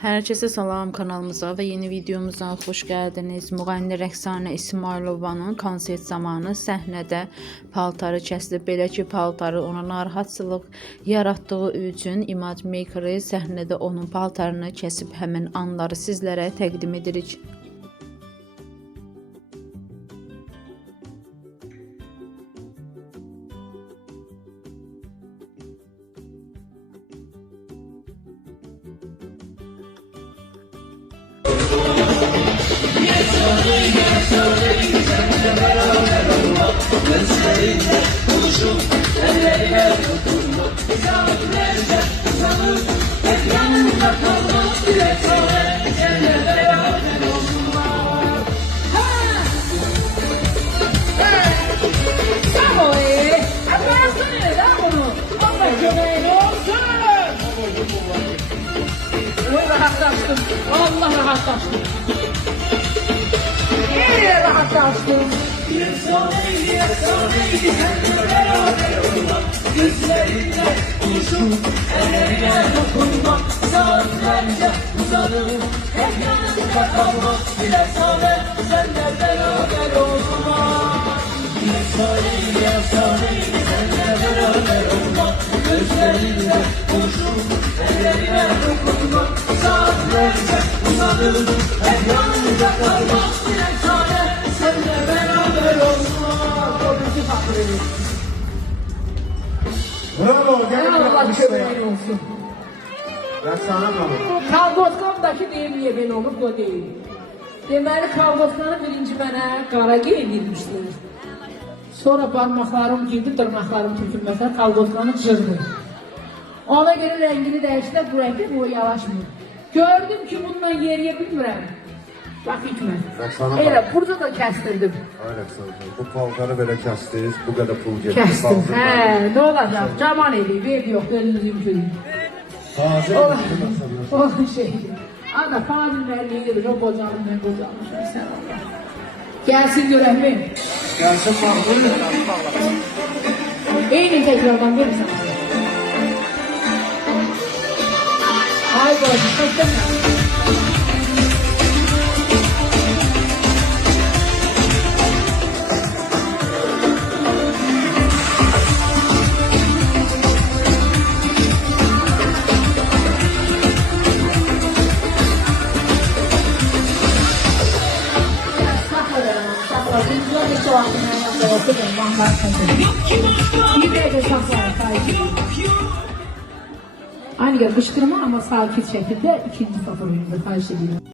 Herkese salam, kanalımıza ve yeni videomuza hoş geldiniz. Müğənni Rəqsanə İsmailovanın konsert zamanı səhnədə paltarı kəsilib. Belə ki, paltarı ona narahatçılıq yarattığı üçün image maker'ı səhnədə onun paltarını kəsib həmin anları sizlərə təqdim edirik. Gözlerinde buluşup ellerine dokunmak, saatlerce uzanıp hep yanında kalmak, bile sonra seninle beraber olmak. Samoy, atlarsana lan bunu. Allah kömeğin olsun. Rahatlaştım. Allah rahatlaştım. Rahatlaştım. Bir sonraydı, seninle beraber olmak, gözlerinde buluşup ellerine dokunmak, saatlerce uzanıp hep yanında kalmak, bile sonra seninle beraber olmak. Bir sonraydı, seninle beraber olmak, gözlerinde buluşup ellerine dokunmak, saatlerce uzanıp hep yanında kalmak, bile sonra seninle beraber olmak. Bravo, Allah kömeğin olsun. Rəqsanə xanım. Kalbotkamdaki deyim niye ben olub, o deyil. Deməli, kalbotkanı birinci mənə qara giyindirmişdir. Sonra parmaqlarım girdi, dırnaqlarım tökülməsə, kalbotkanı cırdı. Ona göre rengini değiştirdi, bu renkte bu yavaşmıyor. Gördüm ki bundan yeriye bilmirəm. Bak hikmət. Rəqsanə Elə, xanım. burada da kəstirdim. Ay Rəqsanə xanım, bu paltarı belə kəsdiniz, bu qədər pul getdi. Kəstim, hə, nə olacaq? Caman eləyib, ev yox, eliniz imkün. Hazır O mısınız? şeydir. Aga, fadillərliyidir, o qocalım, mən qocalmışım, sən Allah. Gəlsin görəmi? Gəlsin baxın. Eyni təkrardan verirsən. Ay qocam, çəkdəmə. Bir de saklar. Aynı gel kışkırma ama sakin şekilde ikinci fotoğrafımızı karşılayalım.